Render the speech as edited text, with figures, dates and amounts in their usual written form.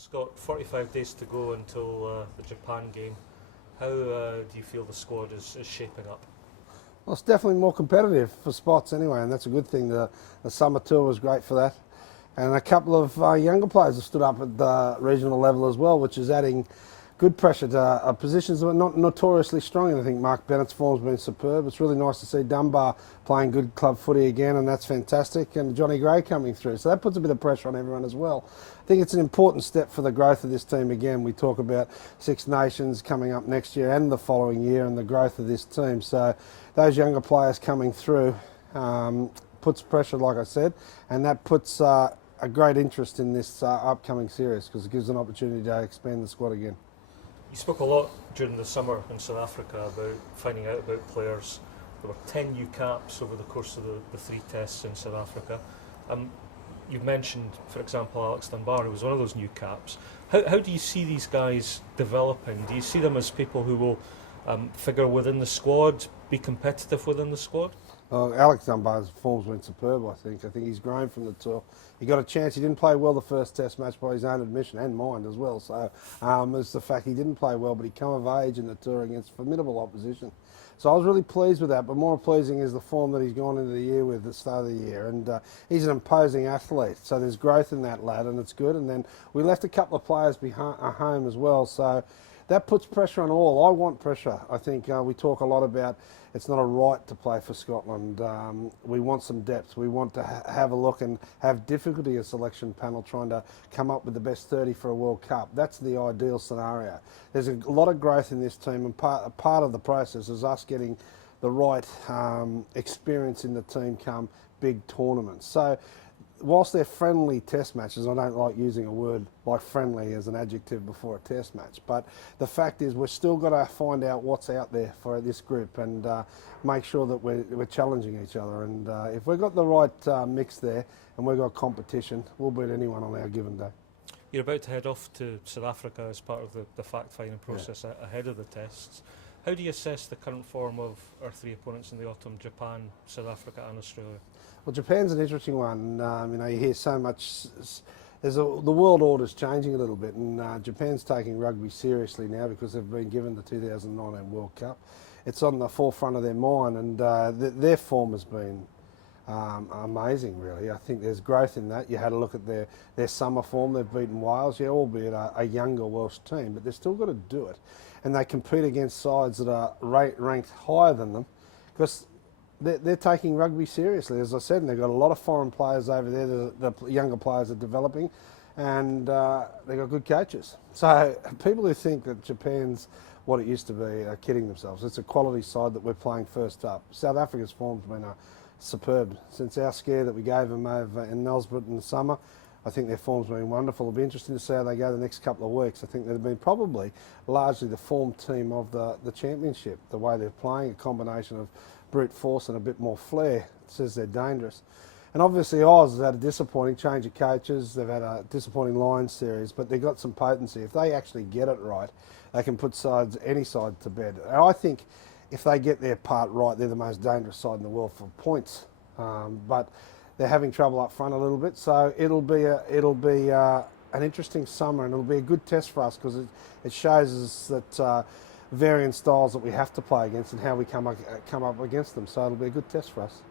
Scott, 45 days to go until the Japan game. How do you feel the squad is shaping up? Well, it's definitely more competitive for spots anyway, and that's a good thing. The summer tour was great for that. And a couple of younger players have stood up at the regional level as well, which is adding good pressure to positions that are not notoriously strong. And I think Mark Bennett's form's been superb. It's really nice to see Dunbar playing good club footy again, and that's fantastic. And Johnny Gray coming through. So that puts a bit of pressure on everyone as well. I think it's an important step for the growth of this team again. We talk about Six Nations coming up next year and the following year and the growth of this team. So those younger players coming through puts pressure, like I said, and that puts a great interest in this upcoming series because it gives an opportunity to expand the squad again. You spoke a lot during the summer in South Africa about finding out about players. There were 10 new caps over the course of the 3 tests in South Africa. You've mentioned, for example, Alex Dunbar, who was one of those new caps. How do you see these guys developing? Do you see them as people who will figure within the squad, be competitive within the squad? Alex Dunbar's form's been superb, I think. I think he's grown from the tour. He got a chance. He didn't play well the first test match by his own admission and mine as well. So it's the fact he didn't play well, but he come of age in the tour against formidable opposition. So I was really pleased with that, but more pleasing is the form that he's gone into the year with at the start of the year. And he's an imposing athlete, so there's growth in that lad, and it's good. And then we left a couple of players behind home as well, so that puts pressure on all. I want pressure. I think we talk a lot about it's not a right to play for Scotland. We want some depth. We want to have a look and have difficulty as selection panel trying to come up with the best 30 for a World Cup. That's the ideal scenario. There's a lot of growth in this team, and part of the process is us getting the right experience in the team come big tournaments. So whilst they're friendly test matches, I don't like using a word like friendly as an adjective before a test match, but the fact is we've still got to find out what's out there for this group and make sure that we're challenging each other. And if we've got the right mix there and we've got competition, we'll beat anyone on our given day. You're about to head off to South Africa as part of the fact-finding process ahead of the tests. How do you assess the current form of our 3 opponents in the autumn, Japan, South Africa and Australia? Well, Japan's an interesting one. You hear so much. The world order's changing a little bit, and Japan's taking rugby seriously now because they've been given the 2019 World Cup. It's on the forefront of their mind, and their form has been amazing, really. I think there's growth in that. You had a look at their summer form. They've beaten Wales, albeit a younger Welsh team, but they've still got to do it. And they compete against sides that are ranked higher than them because they're taking rugby seriously, as I said, and they've got a lot of foreign players over there. The younger players are developing, and they've got good coaches. So people who think that Japan's what it used to be are kidding themselves. It's a quality side that we're playing first up. South Africa's form's been superb. Since our scare that we gave them over in Nelspruit in the summer, I think their form's been wonderful. It'll be interesting to see how they go the next couple of weeks. I think they've been probably largely the form team of the championship, the way they're playing, a combination of brute force and a bit more flair. It says they're dangerous. And obviously Oz has had a disappointing change of coaches. They've had a disappointing Lions series, but they've got some potency. If they actually get it right, they can put any side to bed. And I think if they get their part right, they're the most dangerous side in the world for points. But they're having trouble up front a little bit, so it'll be an interesting summer, and it'll be a good test for us because it shows us that varying styles that we have to play against and how we come up against them. So it'll be a good test for us.